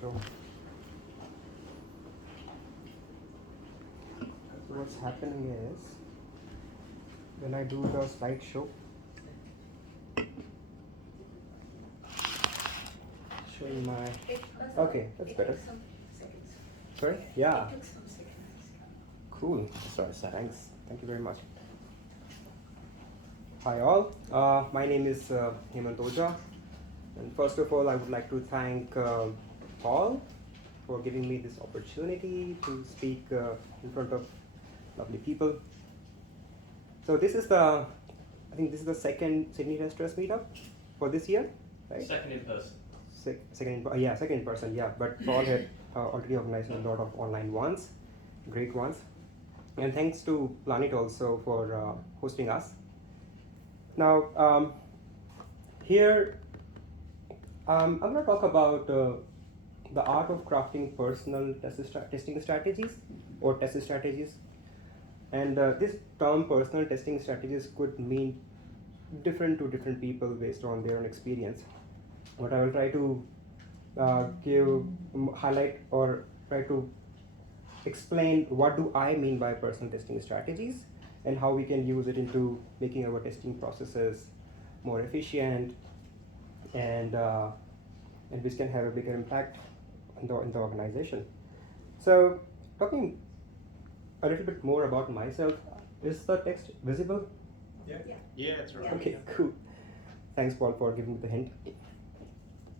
slideshow. So what's happening is, when I do the slideshow, showing my, okay, that's better. Sorry? Yeah. Cool. Sorry, thanks. Thank you very much. Hi all. My name is Hemant Ojha. And first of all, I would like to thank Paul for giving me this opportunity to speak in front of lovely people. So this is I think this is the second Sydney Testers meetup for this year, right? Second in person. Second in person, yeah. But Paul had already organized a lot of online ones, great ones. And thanks to Planit also for hosting us. Now, here I'm going to talk about the art of crafting personal testing strategies or test strategies. And this term personal testing strategies could mean different to different people based on their own experience. But I will try to highlight or try to explain what do I mean by personal testing strategies and how we can use it into making our testing processes more efficient and which can have a bigger impact in the organization. So talking a little bit more about myself, is the text visible? Yeah, it's right. Okay, cool. Thanks, Paul, for giving me the hint.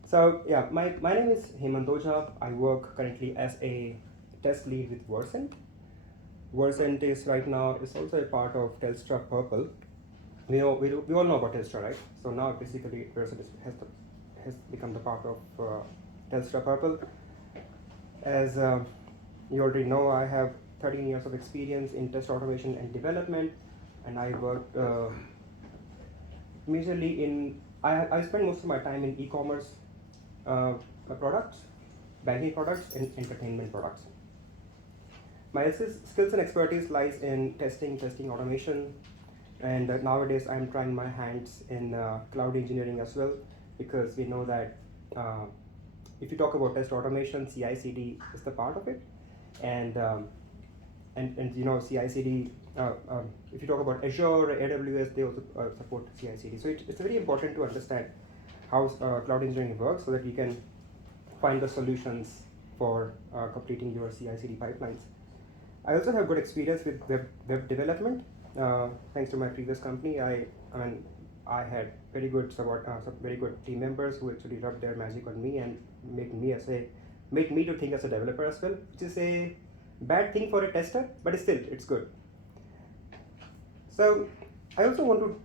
So yeah, my name is Hemant Ojha. I work currently as a test lead with Versent. Versent is right now is also a part of Telstra Purple. We all know about Telstra, right? So now basically Versent has become the part of Telstra Purple. As you already know, I have 13 years of experience in test automation and development, and I worked majorly in. I spend most of my time in e-commerce products, banking products, and entertainment products. My skills and expertise lies in testing automation, and nowadays I'm trying my hands in cloud engineering as well, because we know that if you talk about test automation, CI/CD is the part of it, and you know CI/CD. If you talk about Azure or AWS, they also support CI/CD. So it's very important to understand how cloud engineering works, so that you can find the solutions for completing your CI/CD pipelines. I also have good experience with web development. Thanks to my previous company, I had very good very good team members who actually rubbed their magic on me and made me to think as a developer as well, which is a bad thing for a tester, but still it's good. So I also want to,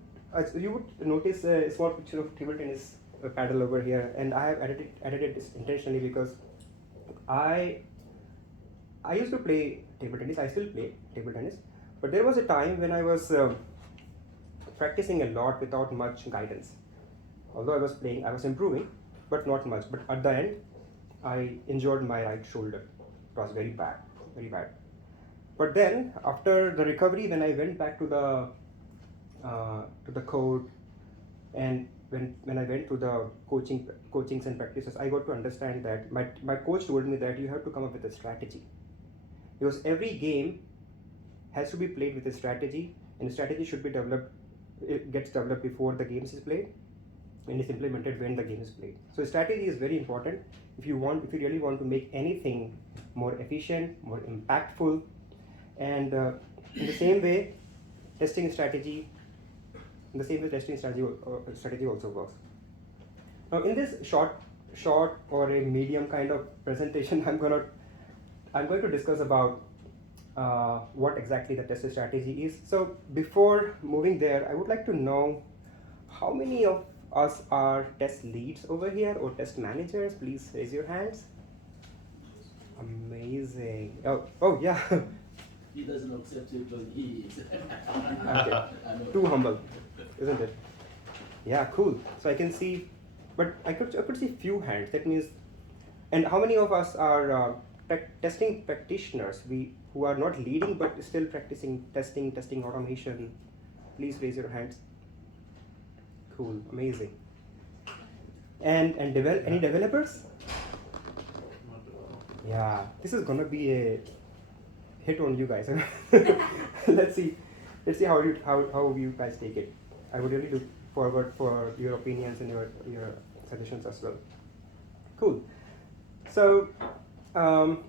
you would notice a small picture of table tennis paddle over here, and I have edited this intentionally because I used to play table tennis. I still play table tennis, but there was a time when I was practicing a lot without much guidance. Although I was playing, I was improving, but not much. But at the end, I injured my right shoulder. It was very bad, very bad. But then, after the recovery, when I went back to the court, and when I went to the coachings and practices, I got to understand that my coach told me that you have to come up with a strategy, because every game has to be played with a strategy, and the strategy should be developed. It gets developed before the games is played, and is implemented when the game is played. So strategy is very important if you really want to make anything more efficient, more impactful, and in the same way, testing strategy also works. Now, in this short or a medium kind of presentation, I'm going to discuss about what exactly the test strategy is. So before moving there, I would like to know how many of us are test leads over here or test managers. Please raise your hands. Amazing. Oh yeah. He doesn't accept it, but he is. Okay. Too humble, isn't it? Yeah, cool. So I can see, but I could see few hands. That means, and how many of us are testing practitioners? Who are not leading but still practicing testing automation. Please raise your hands. Cool, amazing. And any developers? Yeah, this is gonna be a hit on you guys. let's see let's see how you guys take it. I would really look forward for your opinions and your suggestions as well. Cool. So um,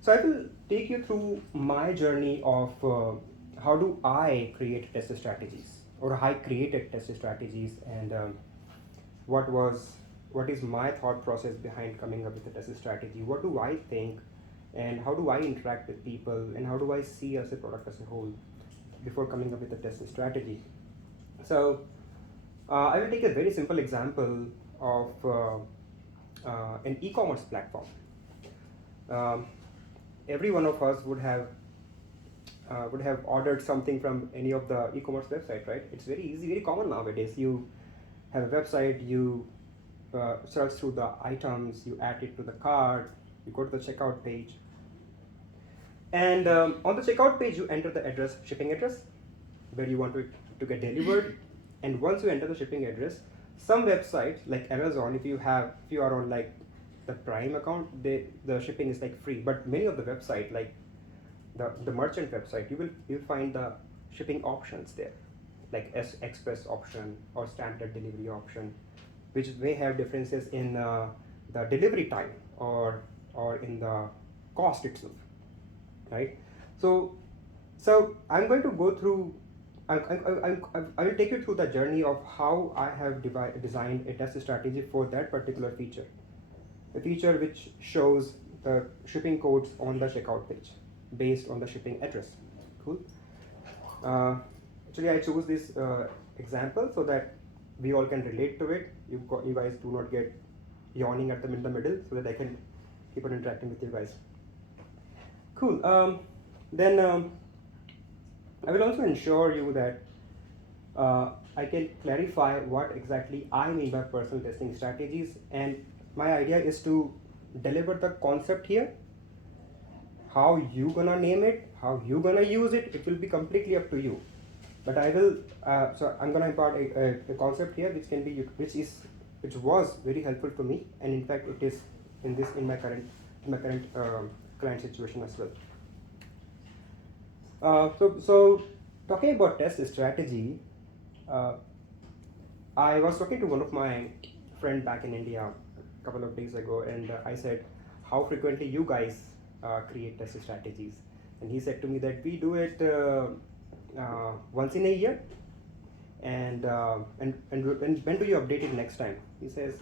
so I will take you through my journey of how do I create test strategies, or I created test strategies, and what was what is my thought process behind coming up with a test strategy. What do I think, and how do I interact with people, and how do I see as a product as a whole before coming up with a test strategy. So I will take a very simple example of an e-commerce platform. Um, every one of us would have ordered something from any of the e-commerce website, right? It's very easy, very common nowadays. You have a website, you search through the items, you add it to the cart, you go to the checkout page, and on the checkout page you enter the address, shipping address, where you want it to get delivered. And once you enter the shipping address, some websites like Amazon, if you are on like the Prime account, the shipping is like free. But many of the website, like the merchant website, you'll find the shipping options there, like express option or standard delivery option, which may have differences in the delivery time or in the cost itself, right? So I'm going to go through. I will take you through the journey of how I have designed a test strategy for that particular feature, a feature which shows the shipping codes on the checkout page based on the shipping address. Cool. Actually, I chose this example so that we all can relate to it. You guys do not get yawning at them in the middle, so that I can keep on interacting with you guys. Cool. Then I will also ensure you that I can clarify what exactly I mean by personal testing strategies, and my idea is to deliver the concept here. How you gonna name it, how you gonna use it, it will be completely up to you. But I will, so I'm gonna impart a concept here which was very helpful to me, and in fact it is in my current client situation as well. So talking about test strategy, I was talking to one of my friend back in India a couple of days ago, and I said, how frequently you guys create test strategies? And he said to me that we do it once in a year, and when do you update it next time? He says,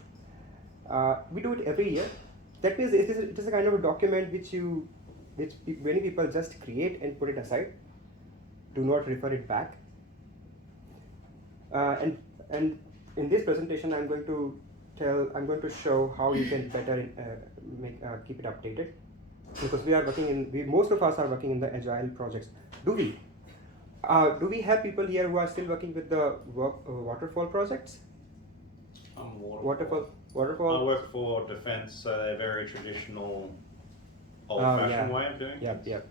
we do it every year. That means it is a kind of a document which many people just create and put it aside, do not refer it back. And in this presentation, I'm going to show how you can better keep it updated, because most of us are working in the agile projects. Do we have people here who are still working with the waterfall projects? Waterfall. I work for defense, so they're very traditional, old-fashioned way of doing Yep. things.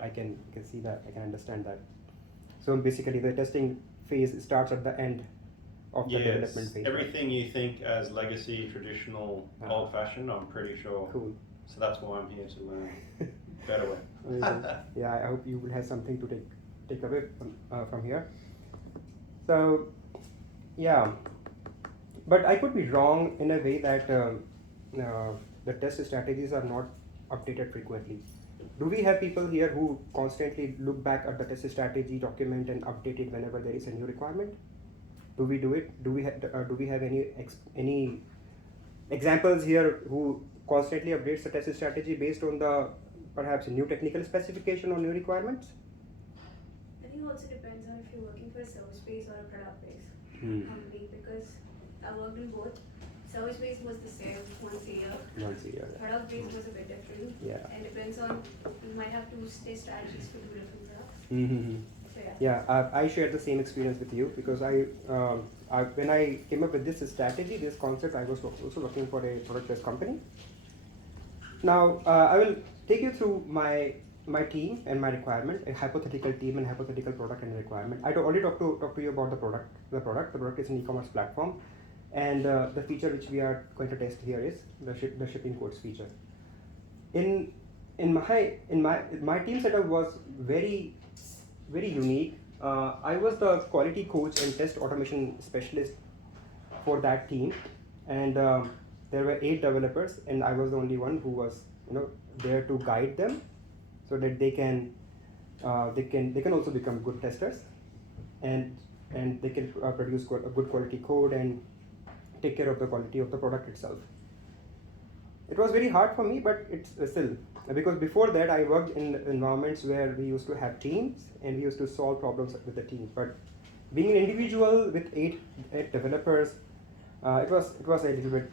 I can see that. I can understand that. So basically, the testing phase starts at the end of the development phase. Everything you think as legacy, traditional, old-fashioned, I'm pretty sure. Cool. So that's why I'm here to learn better way. Yeah, I hope you will have something to take away from here. So, yeah, but I could be wrong in a way that the test strategies are not updated frequently. Do we have people here who constantly look back at the test strategy document and update it whenever there is a new requirement? Do we do it? Do we have any examples here who constantly updates the test strategy based on the perhaps a new technical specification or new requirements? I think it also depends on if you're working for a service-based or a product-based company, because I worked in both. Service-based was the same once a year. Product-based was a bit different. Yeah. And depends on, you might have to stay strategies for two different products. Mm-hmm. So Yeah, I shared the same experience with you, because when I came up with this strategy, this concept, I was also working for a product-based company. Now, I will take you through my team and my requirement, a hypothetical team and hypothetical product and requirement. I already talked to you about the product. The product is an e-commerce platform, and the feature which we are going to test here is the shipping codes feature. in my team setup was very unique. I was the quality coach and test automation specialist for that team, and there were 8 developers, and I was the only one who was there to guide them, so that they can also become good testers, and they can produce a good quality code and take care of the quality of the product itself. It was very hard for me, but it's still, because before that I worked in environments where we used to have teams and we used to solve problems with the teams. But being an individual with 8 developers, it was a little bit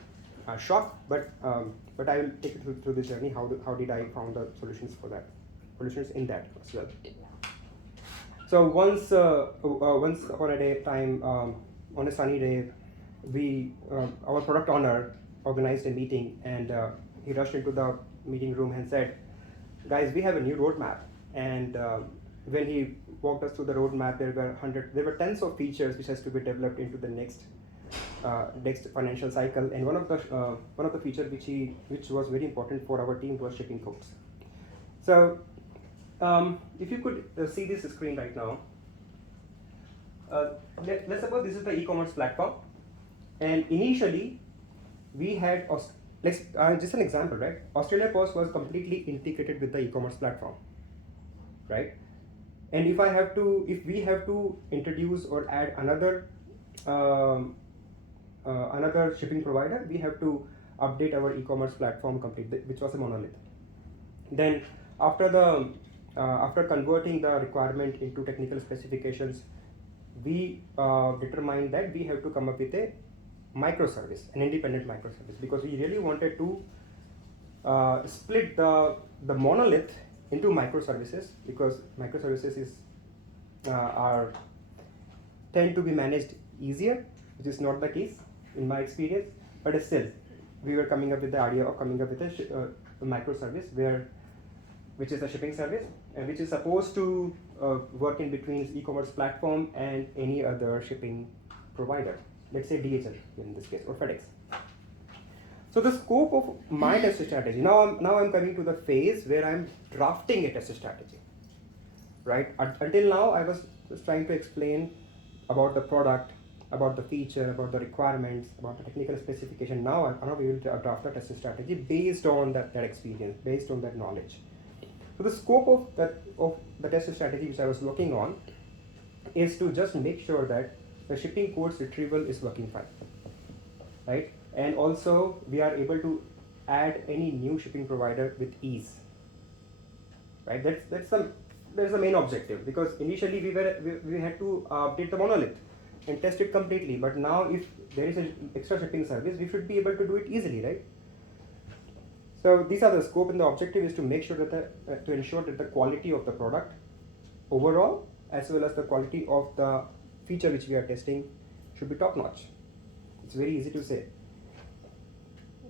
shock. But I will take you through this journey. How did I found the solutions in that as well. So once on a sunny day, our product owner organized a meeting, and he rushed into the meeting room and said, "Guys, we have a new roadmap." And when he walked us through the roadmap, there were tens of features which has to be developed into the next financial cycle. And one of the features which was very important for our team was shipping codes. So if you could see this screen right now, let's suppose this is the e-commerce platform, and initially we had, just an example, right? Australia Post was completely integrated with the e-commerce platform, right? And if we have to introduce or add another shipping provider, we have to update our e-commerce platform completely, which was a monolith. Then after converting the requirement into technical specifications, we determined that we have to come up with a microservice, an independent microservice, because we really wanted to split the monolith into microservices, because microservices tend to be managed easier, which is not the case in my experience. But still, we were coming up with the idea of coming up with a microservice which is a shipping service, and which is supposed to work in between e-commerce platform and any other shipping provider. Let's say DHL in this case, or FedEx. So the scope of my test strategy, now I'm coming to the phase where I'm drafting a test strategy, right? Until now I was just trying to explain about the product, about the feature, about the requirements, about the technical specification. Now we will draft the test strategy based on that experience, based on that knowledge. So the scope of the test strategy which I was working on is to just make sure that the shipping codes retrieval is working fine, right? And also we are able to add any new shipping provider with ease, right? That's the main objective, because initially we had to update the monolith and test it completely. But now if there is an extra shipping service, we should be able to do it easily, right? So these are the scope, and the objective is to make sure that to ensure that the quality of the product overall, as well as the quality of the feature which we are testing, should be top notch. It's very easy to say,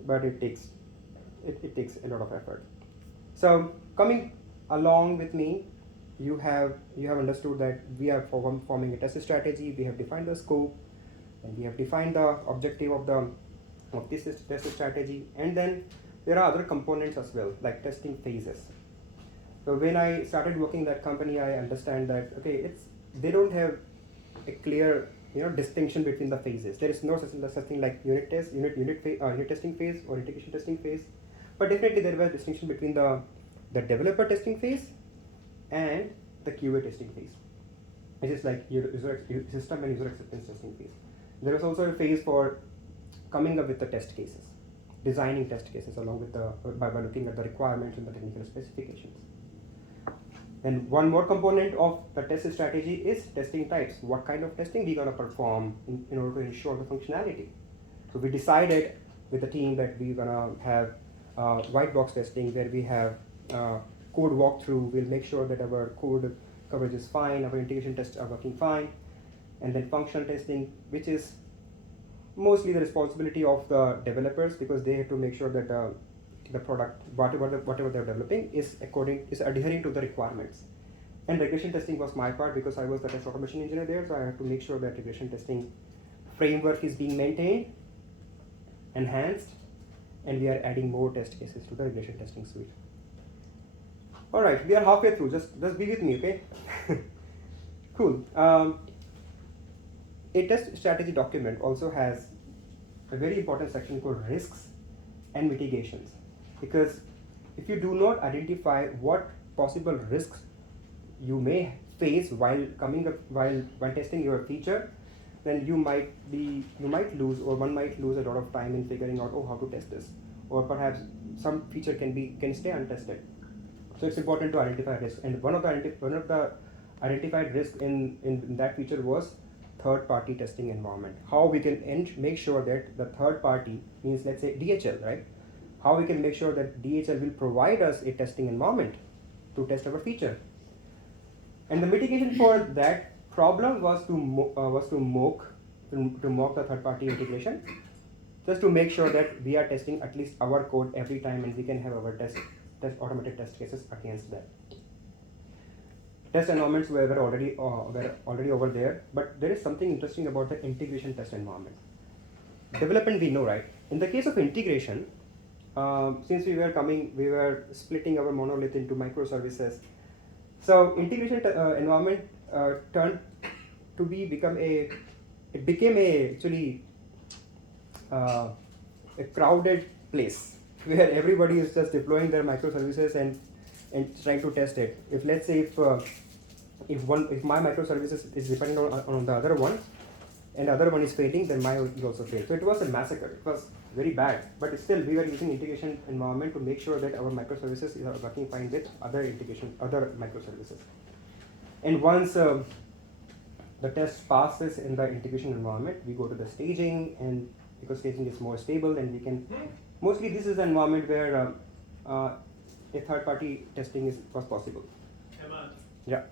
but it takes a lot of effort. So coming along with me, you have understood that we are forming a test strategy. We have defined the scope, and we have defined the objective of this test strategy, and then there are other components as well, like testing phases. So when I started working in that company, I understand that they don't have a clear distinction between the phases. There is no such thing like unit testing phase or integration testing phase, but definitely there was a distinction between the developer testing phase and the QA testing phase. It is like system and user acceptance testing phase. There is also a phase for coming up with the test cases, designing test cases along with by looking at the requirements and the technical specifications. And one more component of the test strategy is testing types. What kind of testing we're going to perform in order to ensure the functionality. So we decided with the team that we're going to have white box testing, where we have code walkthrough. We'll make sure that our code coverage is fine, our integration tests are working fine. And then functional testing, which is mostly the responsibility of the developers, because they have to make sure that the product, whatever they're developing, is adhering to the requirements. And regression testing was my part, because I was the test automation engineer there, so I had to make sure that regression testing framework is being maintained, enhanced, and we are adding more test cases to the regression testing suite. All right, we are halfway through. Just be with me, okay? Cool. A test strategy document also has a very important section called risks and mitigations, because if you do not identify what possible risks you may face while testing your feature, then you might lose, or one might lose a lot of time in figuring out how to test this, or perhaps some feature can stay untested. So it's important to identify risks, and one of the identified risks in that feature was third-party testing environment. How we can make sure that the third party, means let's say DHL, right? How we can make sure that DHL will provide us a testing environment to test our feature. And the mitigation for that problem was to mock the third-party integration, just to make sure that we are testing at least our code every time, and we can have our automated test cases against that. Test environments were already over there, but there is something interesting about the integration test environment. Development, we know, right? In the case of integration, since we were splitting our monolith into microservices, so integration environment became a crowded place where everybody is just deploying their microservices and trying to test it. If let's say if my microservices is depending on the other one, and the other one is failing, then mine will also fail. So it was a massacre. It was very bad, but still we were using integration environment to make sure that our microservices are working fine with other microservices. And once the test passes in the integration environment, we go to the staging, and because staging is more stable, and we can mostly this is an environment where a third-party testing was possible. Hemant, Yeah.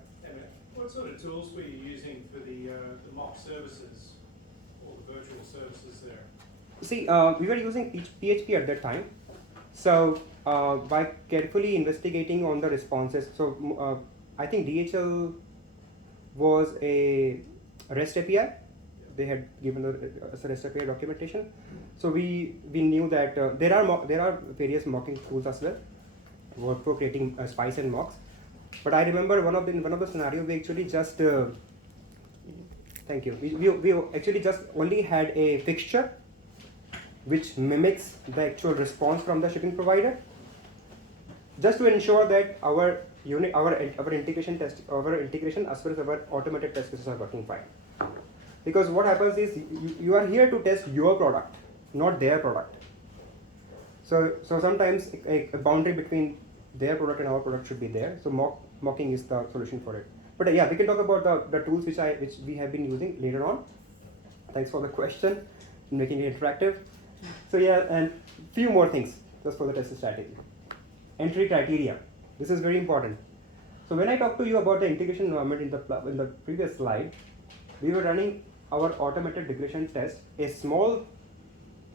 what sort of tools were you using for the mock services or the virtual services there? See, we were using PHP at that time. So by carefully investigating on the responses, so I think DHL was a REST API. They had given us a REST API documentation. So we knew that there are various mocking tools as well for creating spice and mocks. But I remember one of the scenarios we actually just thank you. We actually just only had a fixture which mimics the actual response from the shipping provider, just to ensure that our integration as well as our automated test cases are working fine. Because what happens is you are here to test your product, not their product. So sometimes a boundary between their product and our product should be there. So mocking is the solution for it. But yeah, we can talk about the tools which we have been using later on. Thanks for the question, making it interactive. So yeah, and few more things just for the test strategy. Entry criteria. This is very important. So when I talked to you about the integration environment in the previous slide, we were running our automated regression test, a small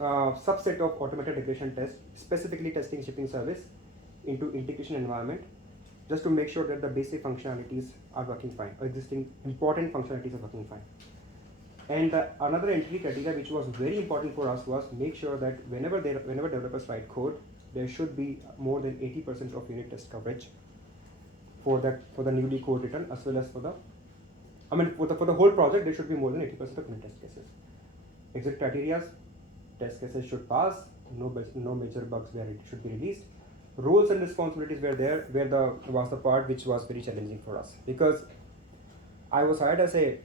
subset of automated regression tests, specifically testing shipping service into integration environment, just to make sure that the basic functionalities are working fine, or existing important functionalities are working fine. And another entry criteria which was very important for us was make sure that whenever developers write code, there should be more than 80% of unit test coverage for the newly code written, as well as for the whole project. There should be more than 80% of unit test cases. Exit criteria: test cases should pass, no major bugs where it should be released. Roles and responsibilities were there, was the part which was very challenging for us, because I was hired as I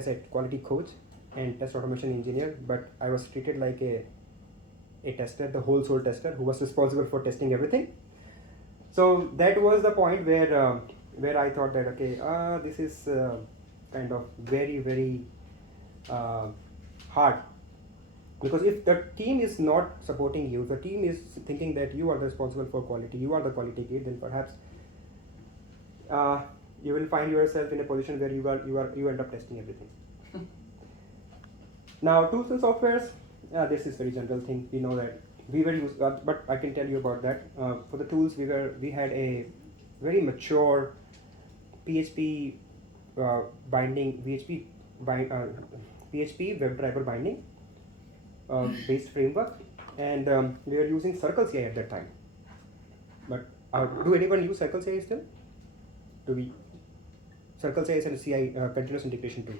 said, quality coach and test automation engineer, but I was treated like a tester, the whole soul tester, who was responsible for testing everything. So that was the point where I thought that this is kind of very, very hard, because if the team is not supporting you, the team is thinking that you are responsible for quality, you are the quality gate, then perhaps you will find yourself in a position where you end up testing everything. Now, tools and softwares, this is very general thing. We know that we were used, but I can tell you about that. For the tools, we had a very mature PHP PHP WebDriver binding based framework, and we were using Circle CI at that time. But Do anyone use Circle CI still? Do we? Circle CI is a CI continuous integration tool.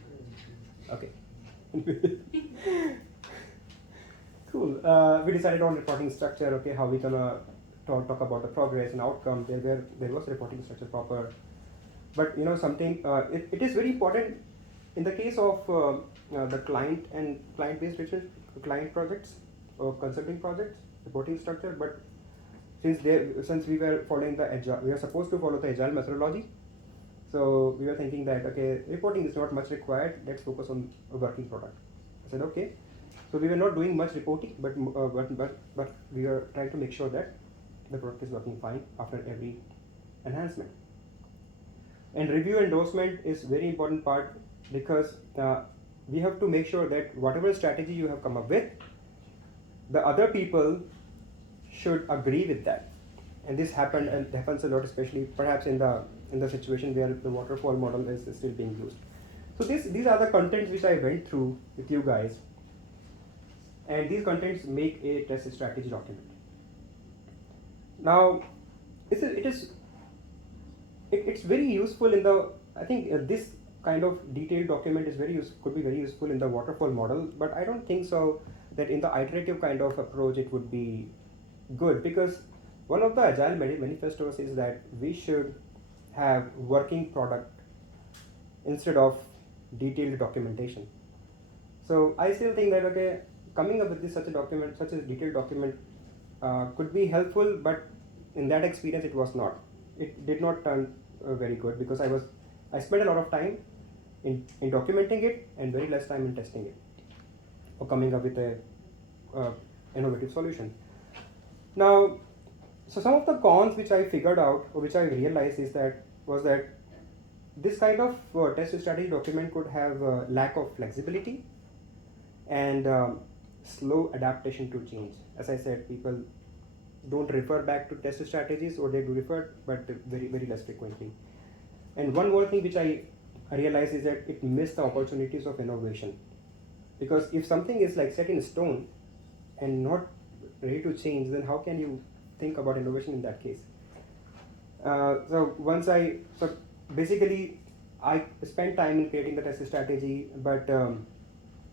Okay. Cool. We decided on reporting structure. Okay, how we gonna talk about the progress and outcome. There was reporting structure proper, but something. It is very important in the case of the client and client-based client projects or consulting projects, reporting structure. But since we were following the agile, we are supposed to follow the agile methodology. So we were thinking that okay, reporting is not much required. Let's focus on a working product. I said okay. So we were not doing much reporting, but we were trying to make sure that the product is working fine after every enhancement. And review endorsement is very important part because we have to make sure that whatever strategy you have come up with, the other people should agree with that. And this happens a lot, especially perhaps in the situation where the waterfall model is still being used. So these are the contents which I went through with you guys. And these contents make a test strategy document. Now, it's very useful in the. I think this kind of detailed document is could be very useful in the waterfall model, but I don't think so that in the iterative kind of approach it would be good, because one of the agile manifestos is that we should have working product instead of detailed documentation. So I still think that okay, coming up with such a detailed document could be helpful, but in that experience it was not. It did not turn very good because I spent a lot of time in documenting it and very less time in testing it or coming up with a innovative solution. Now, so some of the cons which I figured out or which I realized was that this kind of test strategy document could have lack of flexibility and slow adaptation to change. As I said, people don't refer back to test strategies, or they do refer, but very, very less frequently. And one more thing which I realized is that it missed the opportunities of innovation. Because if something is like set in stone and not ready to change, then how can you think about innovation in that case? So basically I spent time in creating the test strategy, but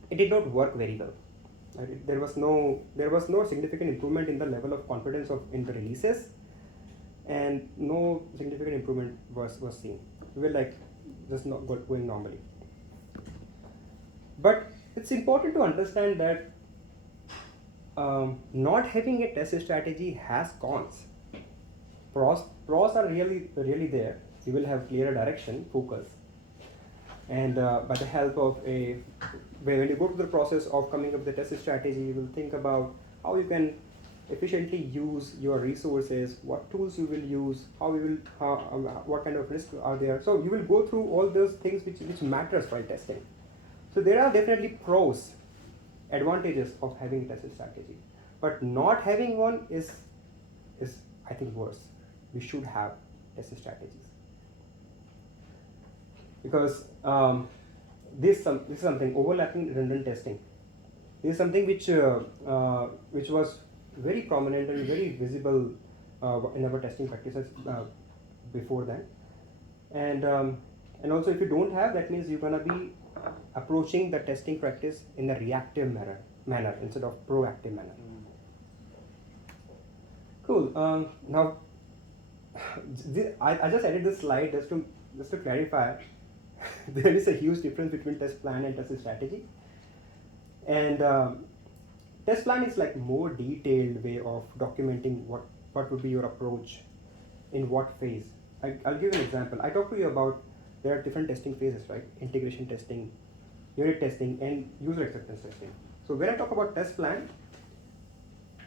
it did not work very well. There was no significant improvement in the level of confidence in the releases, and no significant improvement was seen. We were like just not going normally. But it's important to understand that not having a test strategy has cons. Pros are really there. You will have clearer direction, focus, and by the help of when you go through the process of coming up with the test strategy, you will think about how you can efficiently use your resources, what tools you will use, what kind of risks are there. So you will go through all those things which matters while testing. So there are definitely advantages of having a test strategy, but not having one is I think worse. We should have test strategies, because this is something overlapping redundant testing. This is something which was very prominent and very visible in our testing practices before then, and also if you don't have, that means you're gonna be approaching the testing practice in a reactive manner instead of proactive manner. Cool. Now, I just added this slide just to clarify. There is a huge difference between test plan and test strategy. And test plan is like more detailed way of documenting what would be your approach in what phase. I'll give you an example. I talked to you about there are different testing phases, right? Integration testing, unit testing, and user acceptance testing. So when I talk about test plan,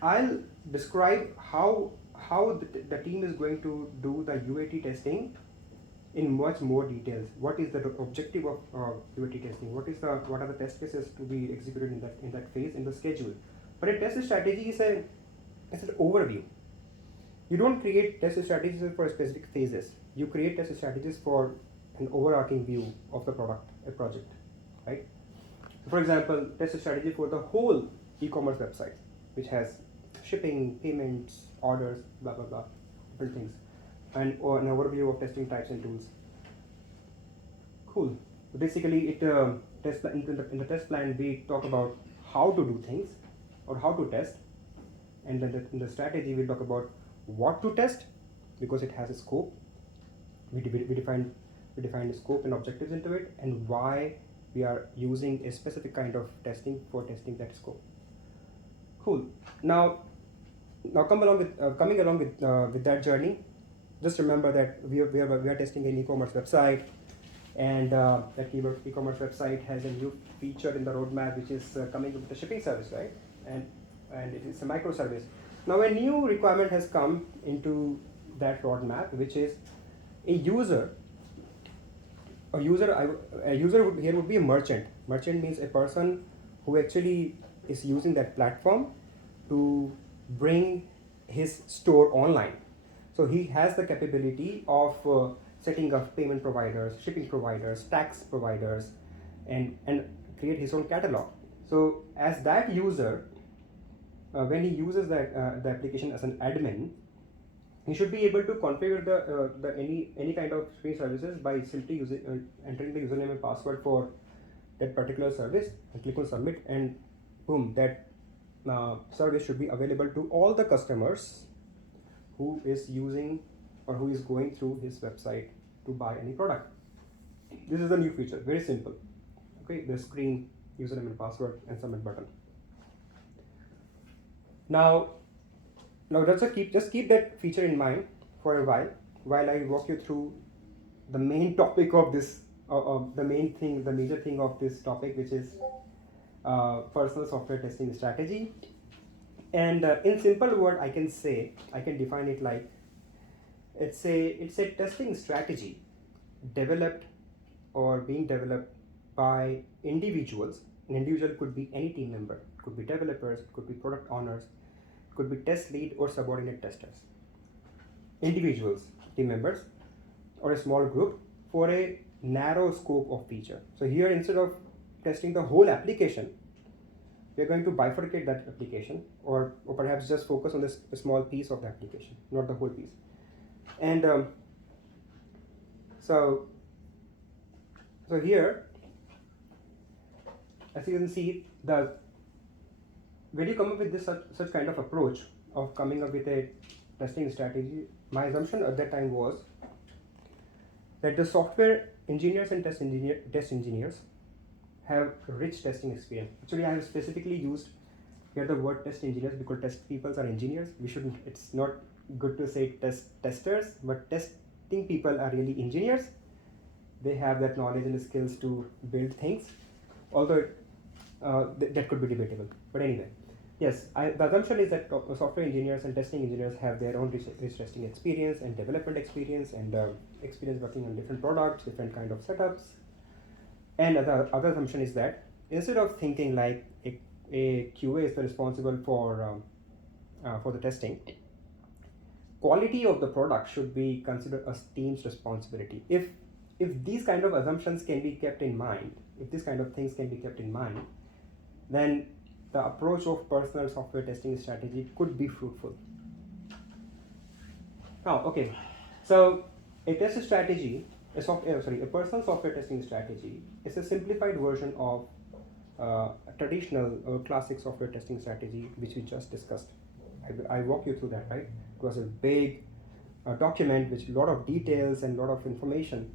I'll describe how the team is going to do the UAT testing in much more details. What is the objective of UAT testing? What are the test cases to be executed in that phase in the schedule? But a test strategy is an overview. You don't create test strategies for specific phases. You create test strategies for an overarching view of the project, right? So for example, test strategy for the whole e-commerce website, which has shipping, payments, orders, blah blah blah, different things, and or an overview of testing types and tools. Cool. Basically, it in the test plan we talk about how to do things or how to test, and then in the strategy we talk about what to test because it has a scope. We define the scope and objectives into it, and why we are using a specific kind of testing for testing that scope. Cool. Now coming along with that journey, just remember that we are testing an e-commerce website, and that e-commerce website has a new feature in the roadmap, which is coming with the shipping service, right? And it is a microservice. Now a new requirement has come into that roadmap, which is a user would be a merchant. Merchant means a person who actually is using that platform to bring his store online. So he has the capability of setting up payment providers, shipping providers, tax providers, and create his own catalog. So as that user, when he uses the application as an admin, he should be able to configure the any kind of shipping services by simply entering the username and password for that particular service and click on submit, and boom, that service should be available to all the customers who is using or who is going through his website to buy any product. This is the new feature, very simple. Okay, the screen, username and password, and submit button. Now just keep that feature in mind for a while I walk you through the main topic of this, the major thing of this topic, which is personal software testing strategy. And in simple word, I can define it like it's a testing strategy developed or being developed by individuals. An individual could be any team member, it could be developers, it could be product owners, it could be test lead or subordinate testers. Individuals, team members, or a small group for a narrow scope of feature. So here, instead of testing the whole application, we are going to bifurcate that application, or perhaps just focus on this small piece of the application, not the whole piece. And so here, as you can see, when you come up with this such kind of approach of coming up with a testing strategy, my assumption at that time was that the software engineers and test engineers have rich testing experience. Actually, I have specifically used here the word test engineers because test people are engineers. It's not good to say testers, but testing people are really engineers. They have that knowledge and skills to build things, although that could be debatable. But anyway, yes, the assumption is that software engineers and testing engineers have their own rich testing experience and development experience, and experience working on different products, different kind of setups. And the other assumption is that instead of thinking like a QA is responsible for the testing, quality of the product should be considered as team's responsibility. If these kind of assumptions can be kept in mind, if these kind of things can be kept in mind, then the approach of personal software testing strategy could be fruitful. Now, okay, so a test strategy, a personal software testing strategy is a simplified version of a traditional or classic software testing strategy, which we just discussed. I walk you through that, right? It was a big document with a lot of details and a lot of information.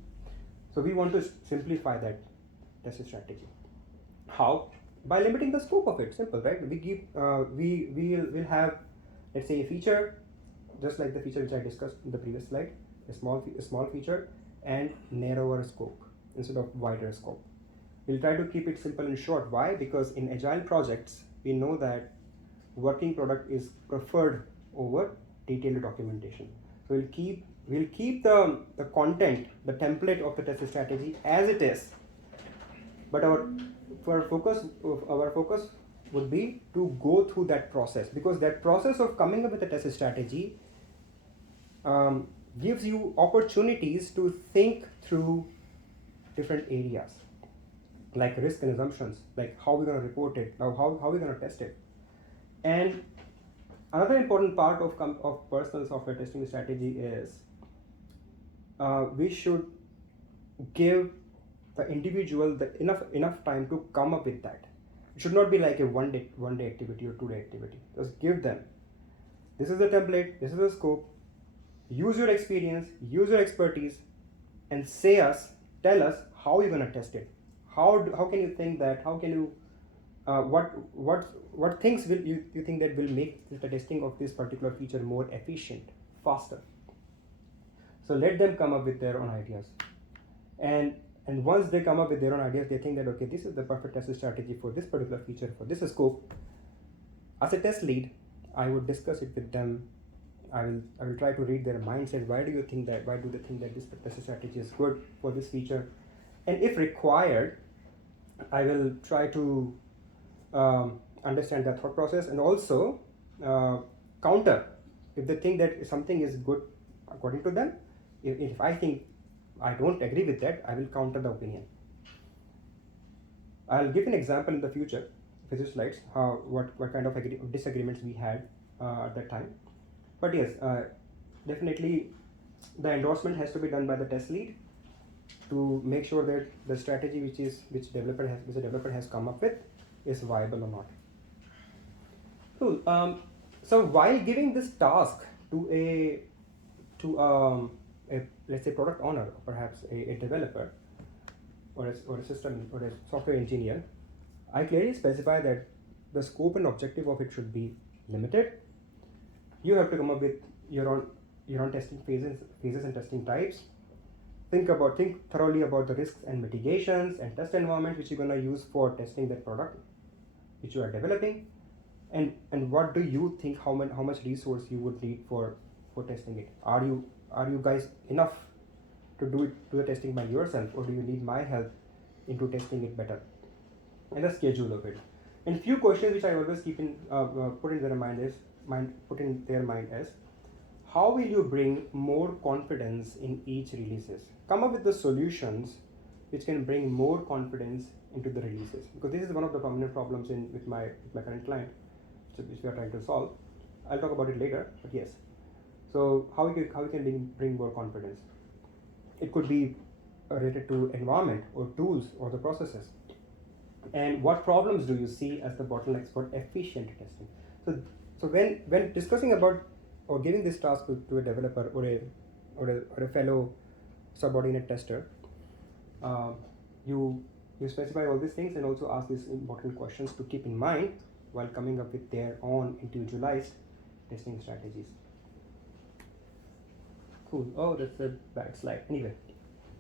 So we want to simplify that test strategy. How? By limiting the scope of it. Simple, right? We'll have, let's say, a feature, just like the feature which I discussed in the previous slide, a small feature and narrower scope instead of wider scope. We'll try to keep it simple and short. Why? Because in agile projects, we know that working product is preferred over detailed documentation. So we'll keep the content, the template of the test strategy as it is, but our focus would be to go through that process, because that process of coming up with a test strategy gives you opportunities to think through different areas, like risk and assumptions, like how we're going to report it, how we're going to test it. And Another important part of personal software testing strategy is we should give the individual enough time to come up with that. It should not be like a one day activity or 2 day activity. Just give them. This is the template. This is the scope. Use your experience. Use your expertise, and tell us how you're gonna test it. How can you think that? How can you what things will you think that will make the testing of this particular feature more efficient, faster? So let them come up with their own ideas, and once they come up with their own ideas, they think that okay, this is the perfect testing strategy for this particular feature, for this scope. As a test lead, I would discuss it with them. I will try to read their mindset. Why do they think that this testing strategy is good for this feature? And if required, I will try to understand their thought process, and also counter if they think that something is good according to them. If I think I don't agree with that, I will counter the opinion. I'll give an example in the future, future slides, what kind of disagreements we had at that time. But yes, definitely the endorsement has to be done by the test lead to make sure that the strategy which the developer has come up with is viable or not. Cool. So while giving this task to a let's say product owner, or perhaps a developer, or a system or a software engineer, I clearly specify that the scope and objective of it should be limited. You have to come up with your own testing phases and testing types. Think thoroughly about the risks and mitigations and test environment which you're gonna use for testing that product which you are developing, and what do you think how much resource you would need for testing it. Are you guys enough to do the testing by yourself, or do you need my help into testing it better? And the schedule of it. And few questions which I always keep in put in their mind is how will you bring more confidence in each releases? Come up with the solutions which can bring more confidence into the releases, because this is one of the prominent problems with my current client, which we are trying to solve. I'll talk about it later, but yes. So how we can bring more confidence? It could be related to environment or tools or the processes. And what problems do you see as the bottlenecks for efficient testing? So when discussing about or giving this task to a developer or a fellow subordinate tester, you specify all these things and also ask these important questions to keep in mind while coming up with their own individualized testing strategies. Cool. Oh, that's a bad slide. Anyway,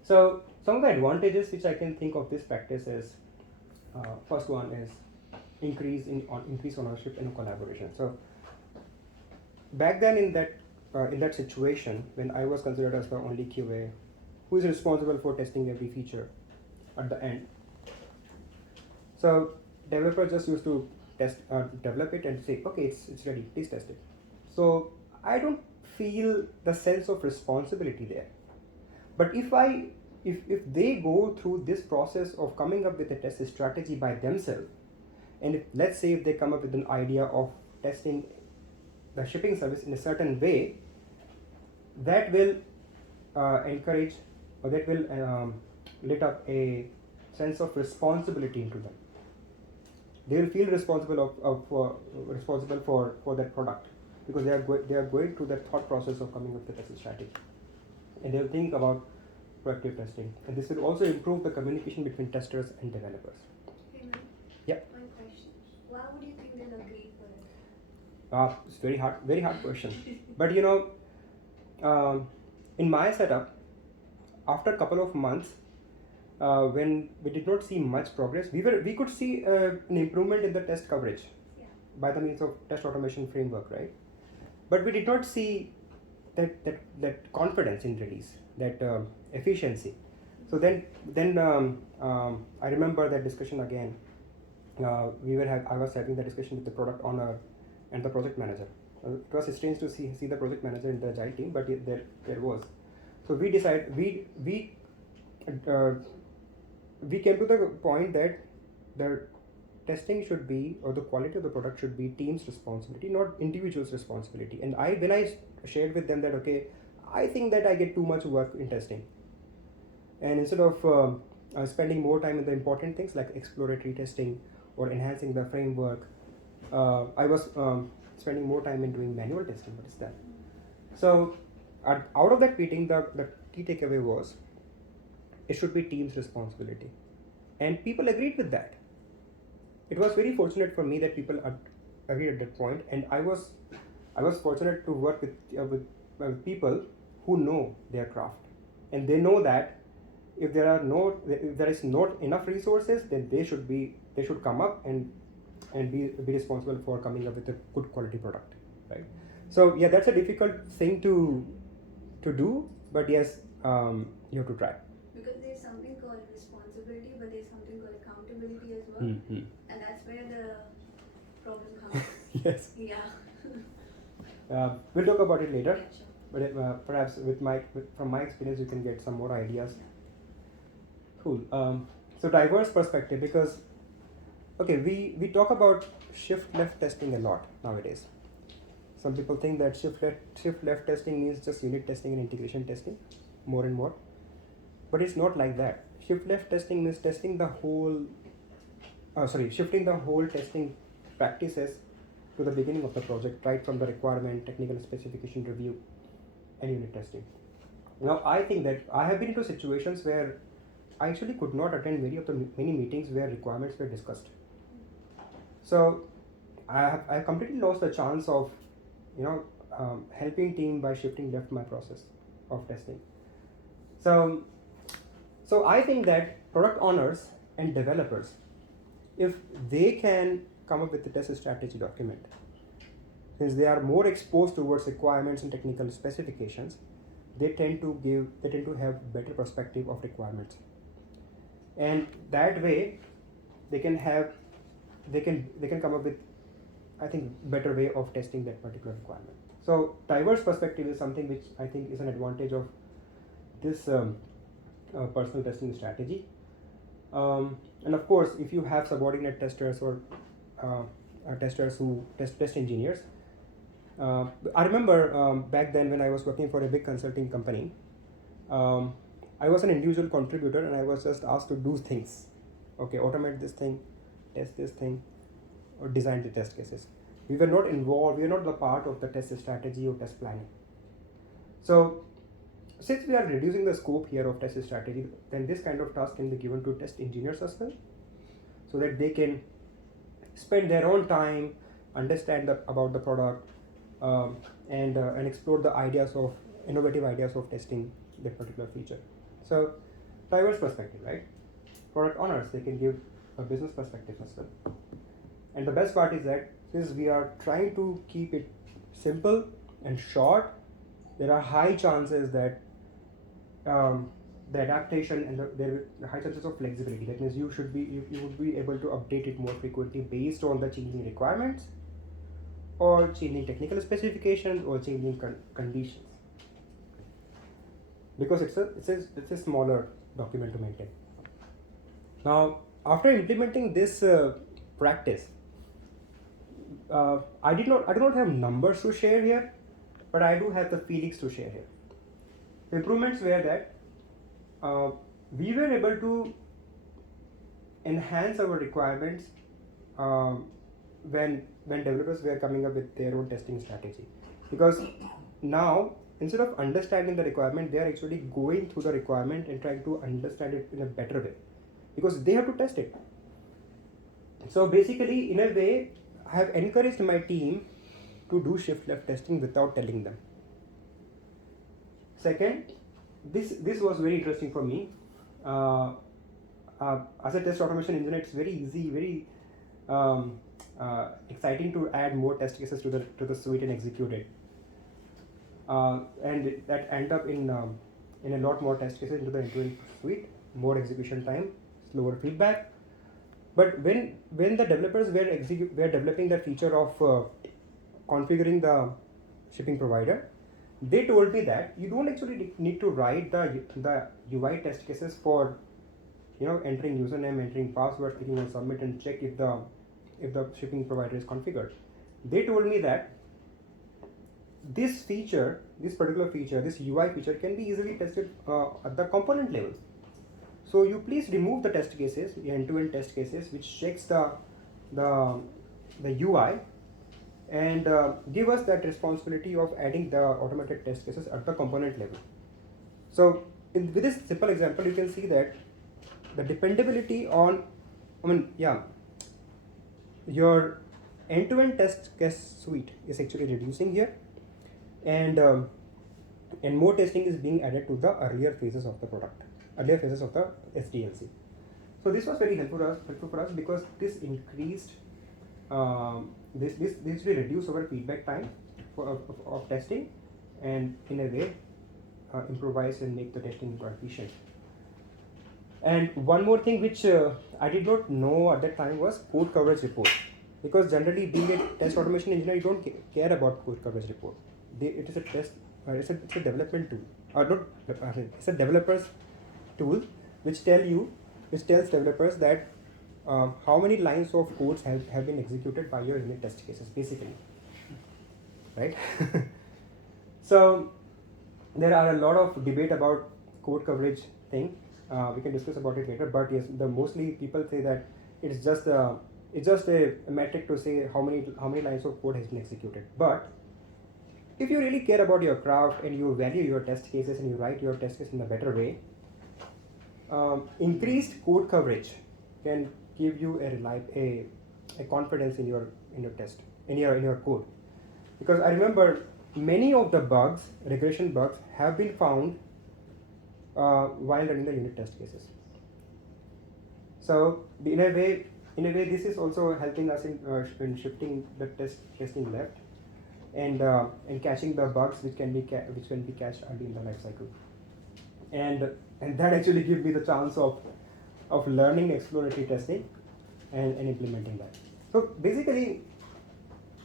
so some of the advantages which I can think of this practice is, first one is increase ownership and collaboration. So back then in that situation, when I was considered as the only QA who is responsible for testing every feature at the end, so developers just used to develop it and say, okay, it's ready, please test it. So I don't feel the sense of responsibility there. But if they go through this process of coming up with a test strategy by themselves, and let's say if they come up with an idea of testing the shipping service in a certain way, that will encourage, or that will lit up a sense of responsibility into them. They will feel responsible for that product, because they are going through that thought process of coming up with a test strategy, and they will think about proactive testing, and this will also improve the communication between testers and developers. Hemant, Yeah. one question. Why would you think they'll agree for it? It's very hard question. But in my setup, after a couple of months, when we did not see much progress, we could see an improvement in the test coverage by the means of test automation framework, right? But we did not see that confidence in release, that efficiency. So then I remember that discussion again. I was having the discussion with the product owner and the project manager. It was strange to see the project manager in the agile team, but there was. So we decided we came to the point that testing should be, or the quality of the product should be team's responsibility, not individual's responsibility. And when I shared with them that, okay, I think that I get too much work in testing, and instead of spending more time in the important things like exploratory testing or enhancing the framework, I was spending more time in doing manual testing. What is that? So out of that meeting, the key takeaway was it should be team's responsibility, and people agreed with that. It was very fortunate for me that people agreed at that point, and I was fortunate to work with people who know their craft, and they know that if there is not enough resources, then they should come up and be responsible for coming up with a good quality product, right? So yeah, that's a difficult thing to do, but yes, you have to try. Because there's something called responsibility, but there's something called accountability as well, Mm-hmm. and that's where the problem comes. Yes. Yeah. We'll talk about it later, Yeah, sure. but perhaps from my experience, you can get some more ideas. Cool. So diverse perspective, because okay, we talk about shift left testing a lot nowadays. Some people think that shift left testing means just unit testing and integration testing, more and more, but it's not like that. Shift left testing means shifting the whole testing practices to the beginning of the project, right from the requirement, technical specification review, and unit testing. Now, I think that I have been into situations where I actually could not attend many meetings where requirements were discussed. So I completely lost the chance of helping team by shifting left my process of testing. So I think that product owners and developers, if they can come up with a test strategy document, since they are more exposed towards requirements and technical specifications, they tend to have better perspective of requirements, and that way they can come up with, I think, better way of testing that particular requirement. So diverse perspective is something which I think is an advantage of this personal testing strategy. And of course, if you have subordinate testers or testers who test engineers, I remember back then when I was working for a big consulting company, I was an individual contributor and I was just asked to do things. Okay, automate this thing, test this thing, or design the test cases. We were not involved, we were not the part of the test strategy or test planning. So since we are reducing the scope here of test strategy, then this kind of task can be given to test engineers as well, so that they can spend their own time, understand about the product, and explore the innovative ideas of testing that particular feature. So diverse perspective, right? Product owners, they can give a business perspective as well. And the best part is that since we are trying to keep it simple and short, there are high chances that the adaptation and there are high chances of flexibility. That means you would be able to update it more frequently based on the changing requirements, or changing technical specifications, or changing conditions, because it's a smaller document to maintain. Now, after implementing this practice, I do not have numbers to share here, but I do have the feelings to share here. The improvements were that we were able to enhance our requirements when developers were coming up with their own testing strategy, because now instead of understanding the requirement, they are actually going through the requirement and trying to understand it in a better way, because they have to test it. So basically, in a way, I have encouraged my team to do shift left testing without telling them. Second, this was very interesting for me. As a test automation engineer, it's very easy, very exciting to add more test cases to the suite and execute it, and that end up in a lot more test cases into the end-to-end suite, more execution time, slower feedback. But when the developers were developing the feature of configuring the shipping provider, they told me that you don't actually need to write the UI test cases for entering username, entering password, clicking on submit, and check if the shipping provider is configured. They told me that this particular feature, this UI feature can be easily tested at the component level. So you please remove the test cases, the end-to-end test cases, which checks the UI, and give us that responsibility of adding the automated test cases at the component level. So with this simple example, you can see that the dependability on, your end-to-end test case suite is actually reducing here, and more testing is being added to the earlier phases of the product, earlier phases of the SDLC. So this was very helpful for us because this increased, this will reduce our feedback time of testing, and in a way improvise and make the testing more efficient. And one more thing which I did not know at that time was code coverage report, because generally being a test automation engineer, you don't care about code coverage report. It is a test, it's a development tool, or not, it's a developer's tool which tells developers that how many lines of codes have been executed by your unit test cases, basically, right? So there are a lot of debate about code coverage thing. We can discuss about it later, but yes, mostly people say that it's just a metric to say how many lines of code has been executed. But if you really care about your craft and you value your test cases and you write your test case in a better way, increased code coverage can give you a confidence in your test, in your code. Because I remember many of the bugs, regression bugs, have been found while running the unit test cases. So in a way, this is also helping us in shifting the testing left, and catching the bugs which can be catched early in the life cycle, and that actually gives me the chance of learning exploratory testing and implementing that. So basically,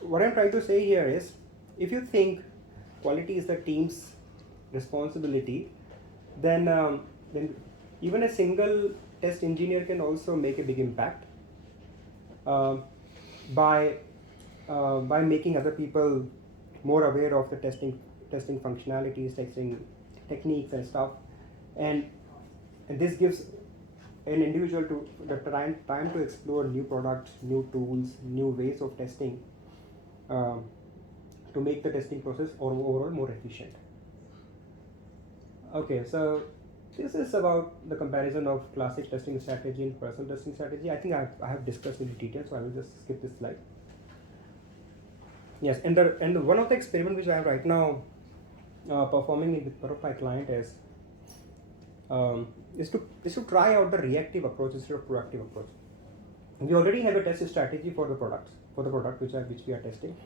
what I'm trying to say here is, if you think quality is the team's responsibility, then even a single test engineer can also make a big impact by making other people more aware of the testing functionalities, testing techniques and stuff, and this gives an individual to the time to explore new products, new tools, new ways of testing, to make the testing process overall more efficient. Okay, so this is about the comparison of classic testing strategy and personal testing strategy. I think I have discussed in detail, so I will just skip this slide. Yes, and one of the experiments which I am right now performing with one of my client is to try out the reactive approach instead of proactive approach. We already have a test strategy for the product which we are testing,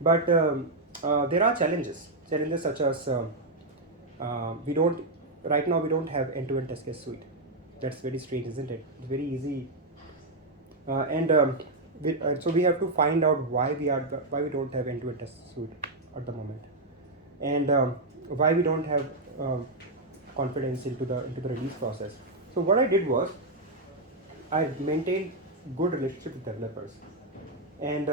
but there are challenges such as we don't have end-to-end test case suite. That's very strange, isn't it? It's very easy, so we have to find out why we don't have end-to-end test suite at the moment, and why we don't have confidence into the release process. So what I did was, I maintained good relationship with developers, and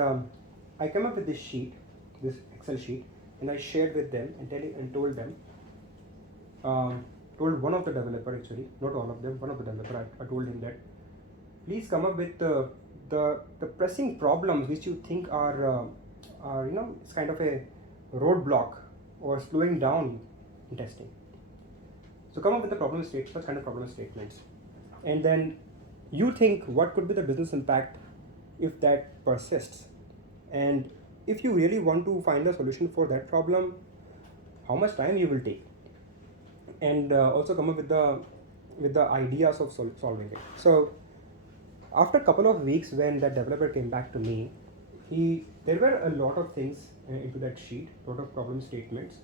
I came up with this Excel sheet, and I shared with them and told them, told one of the developer, actually not all of them, one of the developer, I told him that please come up with the pressing problems which you think are it's kind of a roadblock or slowing down in testing. So come up with the such kind of problem statements, and then you think what could be the business impact if that persists, and if you really want to find a solution for that problem, how much time you will take, and also come up with the ideas of solving it. So after a couple of weeks, when that developer came back to me, there were a lot of things into that sheet, a lot of problem statements,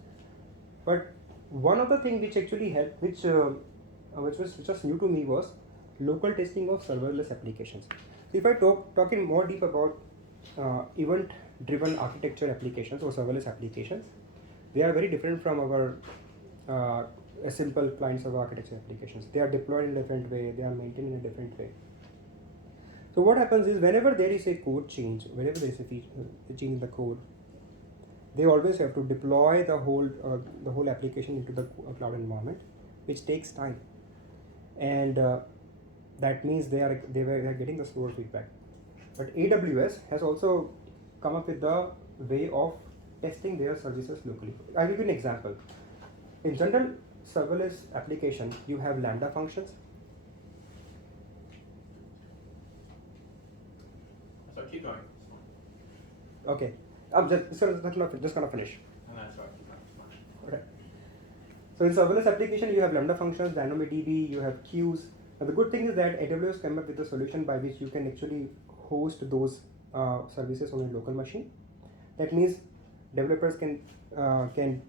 but one of the things which actually helped, which was new to me, was local testing of serverless applications. So if I talk in more deep about event-driven architecture applications or serverless applications, they are very different from our a simple client-server architecture applications. They are deployed in a different way. They are maintained in a different way. So what happens is whenever there is a code change, whenever there is a change in the code, they always have to deploy the whole application into the cloud environment, which takes time, and that means they are getting the slower feedback. But AWS has also come up with the way of testing their services locally. I'll give you an example. In general serverless application, you have Lambda functions. So keep going. Okay, I'm just gonna finish. And that's right. Keep going. Okay. So in serverless application, you have Lambda functions, DynamoDB, you have queues. Now the good thing is that AWS came up with a solution by which you can actually host those services on a local machine. That means developers can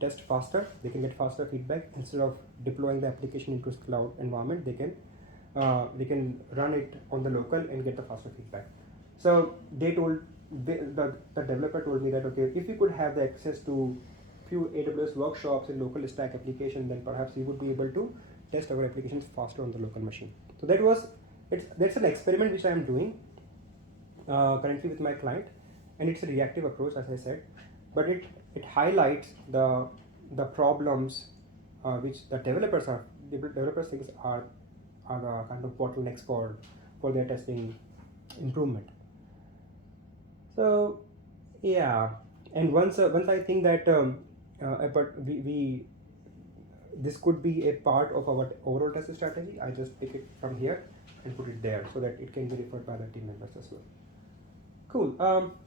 test faster. They can get faster feedback instead of deploying the application into cloud environment. They can run it on the local and get the faster feedback. So the developer told me that okay, if you could have the access to few AWS workshops in local stack application, then perhaps we would be able to test our applications faster on the local machine. So that's an experiment which I am doing currently with my client, and it's a reactive approach, as I said, but it highlights the problems which the developers think are kind of bottlenecks for their testing improvement. So yeah, and once I think that but this could be a part of our overall testing strategy, I just pick it from here and put it there so that it can be referred by the team members as well. Cool.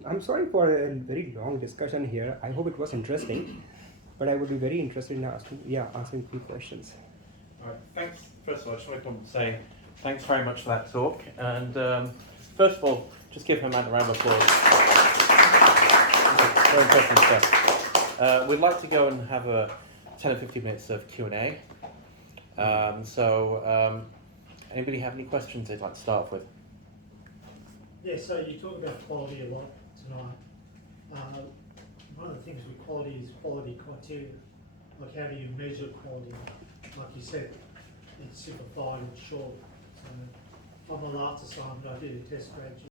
I'm sorry for a very long discussion here. I hope it was interesting, but I would be very interested in answering few questions. All right. Thanks. First of all, I just want to say thanks very much for that talk. And first of all, just give Hemant a round of applause. Very interesting stuff. We'd like to go and have 10 or 15 minutes of Q&A. Anybody have any questions they'd like to start off with? Yeah, so you talk about quality a lot tonight. One of the things with quality is quality criteria. Like how do you measure quality? Like you said, it's simplified and short. So on my last assignment I did a test graduate